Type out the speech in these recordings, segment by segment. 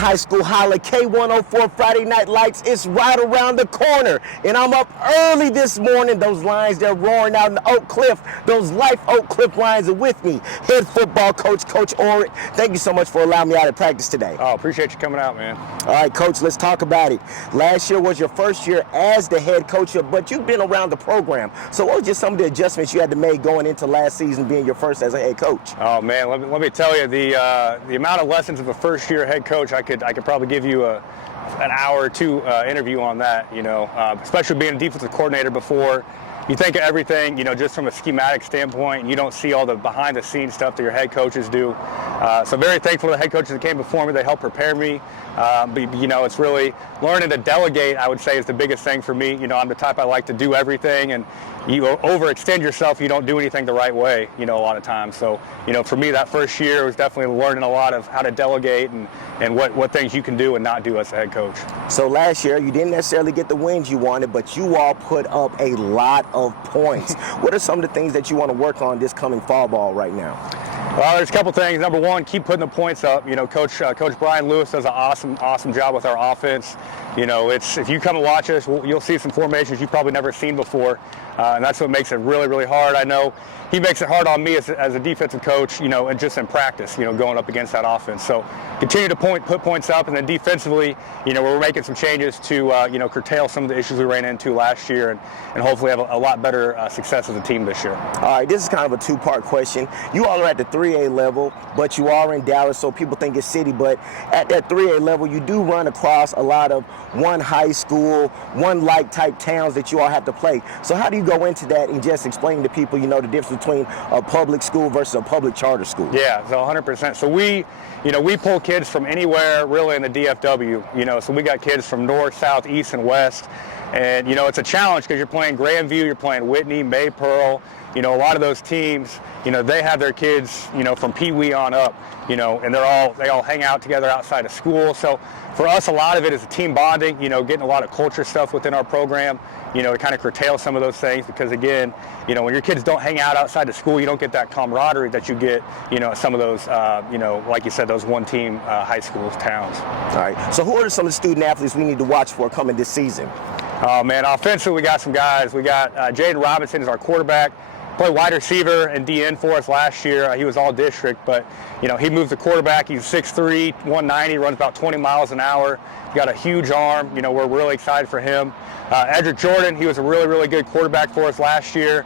high school holla. K104 Friday Night Lights. It's right around the corner. And I'm up early this morning. Those Lions, they're roaring out in Oak Cliff. Those Life Oak Cliff Lions are with me. Head football coach, Coach Orrick. Thank you so much for allowing me out at practice today. Oh, appreciate you coming out, man. All right, Coach, let's talk about it. Last year was your first year as the head coach, but you've been around the program. So what was just some of the adjustments you had to make going into last season being your first as a head coach? Oh, man, let me tell you, the amount of lessons of a first-year head coach, I could probably give you an hour or two interview on that, especially being a defensive coordinator before. You think of everything, just from a schematic standpoint, and you don't see all the behind-the-scenes stuff that your head coaches do. So very thankful to the head coaches that came before me. They helped prepare me. But, it's really learning to delegate, I would say, is the biggest thing for me. I'm the type I like to do everything, and you overextend yourself, you don't do anything the right way, a lot of times. So, for me, that first year was definitely learning a lot of how to delegate and what things you can do and not do as a head coach. So last year, you didn't necessarily get the wins you wanted, but you all put up a lot of points. What are some of the things that you want to work on this coming fall ball right now? Well, there's a couple things. Number one, keep putting the points up. Coach Brian Lewis does an awesome job with our offense. If you come and watch us, you'll see some formations you've probably never seen before, and that's what makes it really, really hard. I know he makes it hard on me as a defensive coach, and just in practice, going up against that offense. So continue to put points up, and then defensively, we're making some changes to, curtail some of the issues we ran into last year, and hopefully have a lot better success as a team this year. All right, this is kind of a two-part question. You all are at the 3A level, but you are in Dallas, so people think it's city, but at that 3A level, you do run across a lot of one high school, one like type towns that you all have to play. So how do you go into that and just explain to people, the difference between a public school versus a public charter school? Yeah, so 100%. So we pull kids from anywhere really in the DFW, so we got kids from north, south, east, and west. And, it's a challenge because you're playing Grandview, you're playing Whitney, Maypearl. A lot of those teams, they have their kids, from Pee Wee on up, and they all hang out together outside of school. So for us, a lot of it is team bonding, getting a lot of culture stuff within our program, to kind of curtail some of those things because, again, when your kids don't hang out outside of school, you don't get that camaraderie that you get, at some of those, like you said, those one-team high schools, towns. All right. So who are some of the student athletes we need to watch for coming this season? Oh, man, offensively, we got some guys. We got Jaden Robinson is our quarterback. Played wide receiver and DN for us last year. He was all district, but he moved to quarterback. He's 6'3", 190, runs about 20 miles an hour. He's got a huge arm. We're really excited for him. Edric Jordan, he was a really, really good quarterback for us last year.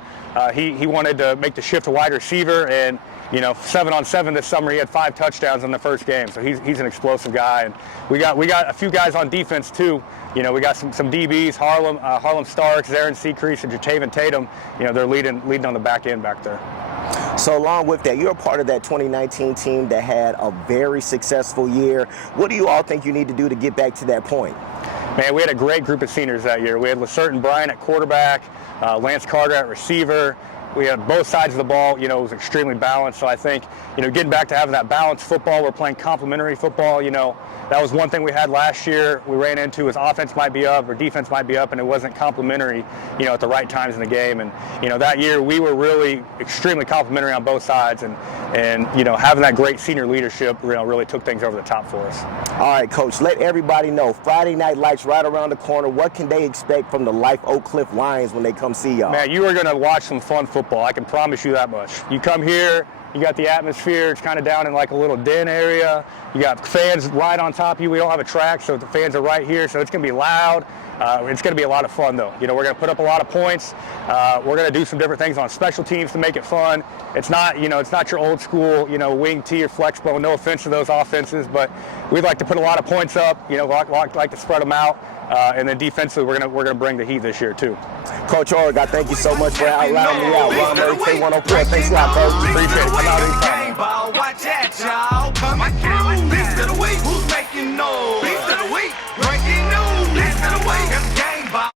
He wanted to make the shift to wide receiver, and 7-on-7 this summer, he had 5 touchdowns in the first game. So he's an explosive guy, and we got a few guys on defense too. We got some DBs, Harlem Starks, Aaron Secrease, and Jataven Tatum. They're leading on the back end back there. So along with that, you're a part of that 2019 team that had a very successful year. What do you all think you need to do to get back to that point? Man, we had a great group of seniors that year. We had LaCertain Bryant at quarterback, Lance Carter at receiver. We had both sides of the ball, it was extremely balanced. So I think, getting back to having that balanced football, we're playing complementary football, that was one thing we had last year. We ran into is offense might be up or defense might be up, and it wasn't complementary, at the right times in the game. And, that year we were really extremely complementary on both sides, and having that great senior leadership, really took things over the top for us. All right, Coach, let everybody know, Friday Night Lights right around the corner. What can they expect from the Life Oak Cliff Lions when they come see y'all? Man, you are going to watch some fun football. I can promise you that much. You come here, you got the atmosphere. It's kind of down in like a little den area. You got fans right on top of you. We don't have a track, so the fans are right here, so it's going to be loud. It's going to be a lot of fun, though. We're going to put up a lot of points. We're going to do some different things on special teams to make it fun. It's not, it's not your old school, wing T or flex bone. No offense to those offenses, but we'd like to put a lot of points up. Like to spread them out. And then defensively, we're gonna bring the heat this year too. Coach Orrick, I thank you so much for allowing me out. Ron Murray, K104. Thanks a lot, Coach. Appreciate it. Come out anytime. Watch that, y'all. Come on, beast of the week. Who's making noise?